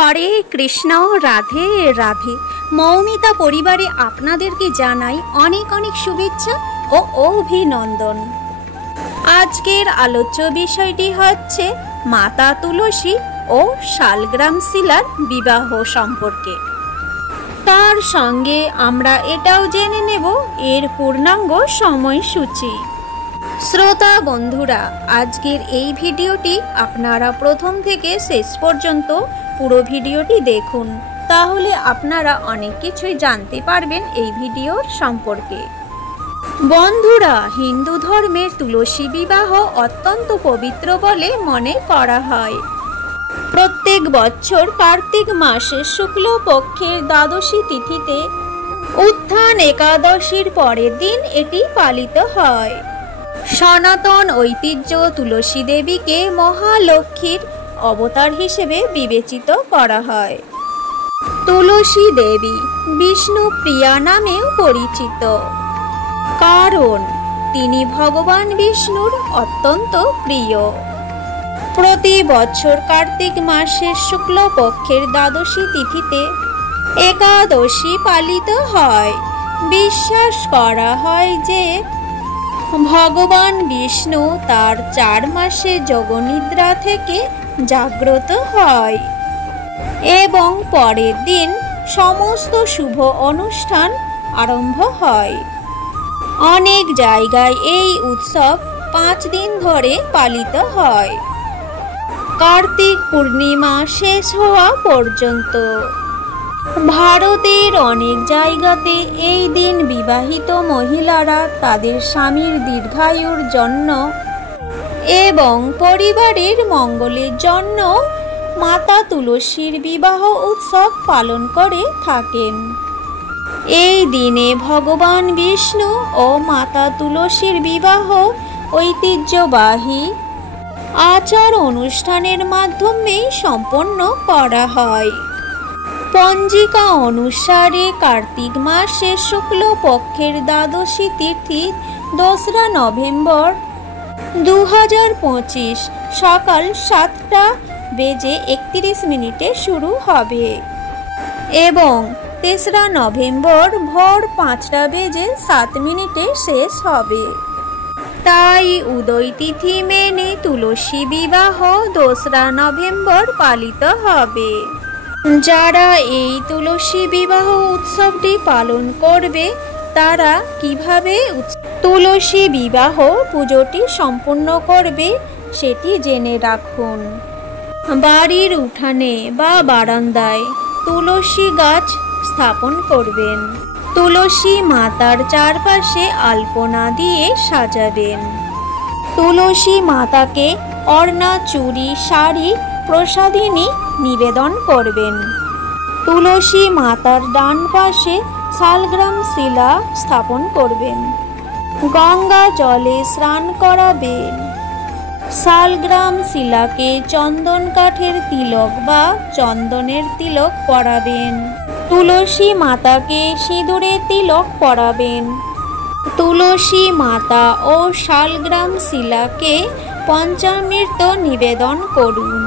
হরে কৃষ্ণ, রাধে রাধে। মৌমিতা পরিবারে আপনাদেরকে জানাই অনেক অনেক শুভেচ্ছা ও অভিনন্দন। আজকের আলোচ্য বিষয়টি হচ্ছে মাতা তুলসী ও শালগ্রাম শিলার বিবাহ সম্পর্কে। তার সঙ্গে আমরা এটাও জেনে নেব এর পূর্ণাঙ্গ সময়সূচি। শ্রোতা বন্ধুরা, আজকের এই ভিডিওটি আপনারা প্রথম থেকে শেষ পর্যন্ত পুরো ভিডিওটি দেখুন, তাহলে আপনারা অনেক কিছুই জানতে পারবেন এই ভিডিওর সম্পর্কে। বন্ধুরা, হিন্দু ধর্মের তুলসী বিবাহ অত্যন্ত পবিত্র বলে মনে করা হয়। প্রত্যেক বছর কার্তিক মাসের শুক্লপক্ষের দ্বাদশী তিথিতে উত্থান একাদশীর পরের দিন এটি পালিত হয়। সনাতন ঐতিহ্য তুলসী দেবীকে মহালক্ষ্মীর অবতার হিসেবে বিবেচিত করা হয়। তুলসী দেবী বিষ্ণু প্রিয়া নামেও পরিচিত, কারণ তিনি ভগবান বিষ্ণুর অত্যন্ত প্রিয়। প্রতি বছর কার্তিক মাসের শুক্লপক্ষের দ্বাদশী তিথিতে একাদশী পালিত হয়। বিশ্বাস করা হয় যে ভগবান বিষ্ণু তার 4 মাসে যোগনিদ্রা থেকে জাগ্রত হয় এবং পরের দিন সমস্ত শুভ অনুষ্ঠান আরম্ভ হয়। অনেক জায়গায় এই উৎসব 5 দিন ধরে পালিত হয়, কার্তিক পূর্ণিমা শেষ হওয়া পর্যন্ত। ভারতের অনেক জায়গাতে এই দিন বিবাহিত মহিলারা তাদের স্বামীর দীর্ঘায়ুর জন্য এবং পরিবারের মঙ্গলের জন্য মাতা তুলসীর বিবাহ উৎসব পালন করে থাকেন। এই দিনে ভগবান বিষ্ণু ও মাতা তুলসীর বিবাহ ঐতিহ্যবাহী আচার অনুষ্ঠানের মাধ্যমে সম্পন্ন করা হয়। পঞ্জিকা অনুসারে কার্তিক মাসের শুক্লপক্ষের দ্বাদশী তিথি 2রা নভেম্বর 2025 সকাল 7:31 শুরু হবে এবং 3রা নভেম্বর ভোর 5:07 শেষ হবে। তাই উদয় তিথি মেনে তুলসী বিবাহ 2রা নভেম্বর পালিত হবে। যারা এই তুলসী বিবাহ উৎসবটি পালন করবে তারা কিভাবে তুলসী বিবাহ পুজোটি সম্পূর্ণ করবে সেটি জেনে রাখুন। বাড়ির উঠানে বা বারান্দায় তুলসী গাছ স্থাপন করবেন। তুলসী মাতার চারপাশে আলপনা দিয়ে সাজাবেন। তুলসী মাতাকে অর্ণা, চুড়ি, শাড়ি, প্রসাদিনী নিবেদন করবেন। তুলসী মাতার ডান পাশে শালগ্রাম শিলা স্থাপন করবেন। গঙ্গা জলে স্নান করাবেন। শালগ্রাম শিলাকে চন্দন কাঠের তিলক বা চন্দনের তিলক পরাবেন। তুলসী মাতাকে সিঁদুরে তিলক পরাবেন। তুলসী মাতা ও শালগ্রাম শিলাকে পঞ্চামৃত নিবেদন করুন।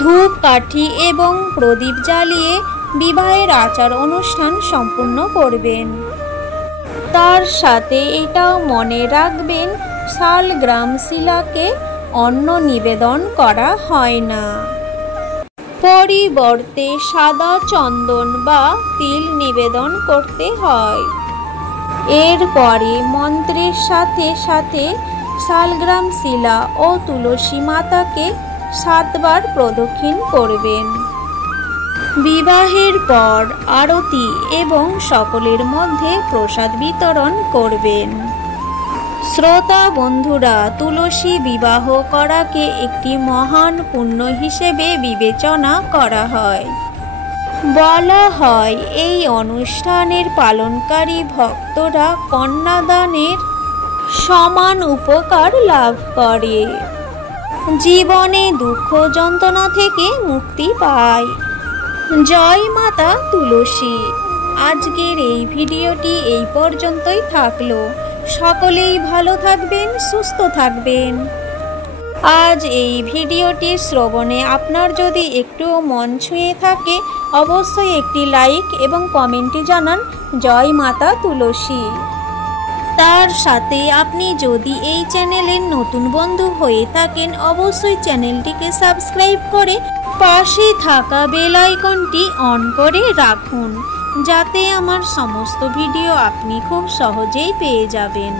ধূপ কাঠি এবং প্রদীপ জ্বালিয়ে বিবাহের আচার অনুষ্ঠান সম্পূর্ণ করবেন। তার সাথে এটাও মনে রাখবেন, শালগ্রাম শিলাকে অন্ন নিবেদন করা হয় না, পরিবর্তে সাদা চন্দন বা তিল নিবেদন করতে হয়। এরপরে মন্ত্রের সাথে সাথে শালগ্রাম শিলা ও তুলসী মাতাকে 7 বার প্রদক্ষিণ করবেন। বিবাহের পর আরতি এবং সকলের মধ্যে প্রসাদ বিতরণ করবেন। শ্রোতা বন্ধুরা, তুলসী বিবাহ করাকে একটি মহান পুণ্য হিসেবে বিবেচনা করা হয়। বলা হয় এই অনুষ্ঠানের পালনকারী ভক্তরা কন্যাদানের সমান উপকার লাভ করে, জীবনে দুঃখ যন্ত্রণা থেকে মুক্তি পায়। জয় মাতা তুলসী। আজকের এই ভিডিওটি এই পর্যন্তই থাকলো। সকলেই ভালো থাকবেন, সুস্থ থাকবেন। আজ এই ভিডিওটি শ্রবণে আপনার যদি একটুও মন ছুঁয়ে থাকে অবশ্যই একটি লাইক এবং কমেন্টে জানান জয় মাতা তুলসী। তার সাথে আপনি যদি এই চ্যানেলের নতুন বন্ধু হয়ে থাকেন অবশ্যই চ্যানেলটিকে সাবস্ক্রাইব করে পাশে থাকা বেল আইকনটি অন করে রাখুন, যাতে আমার সমস্ত ভিডিও আপনি খুব সহজেই পেয়ে যাবেন।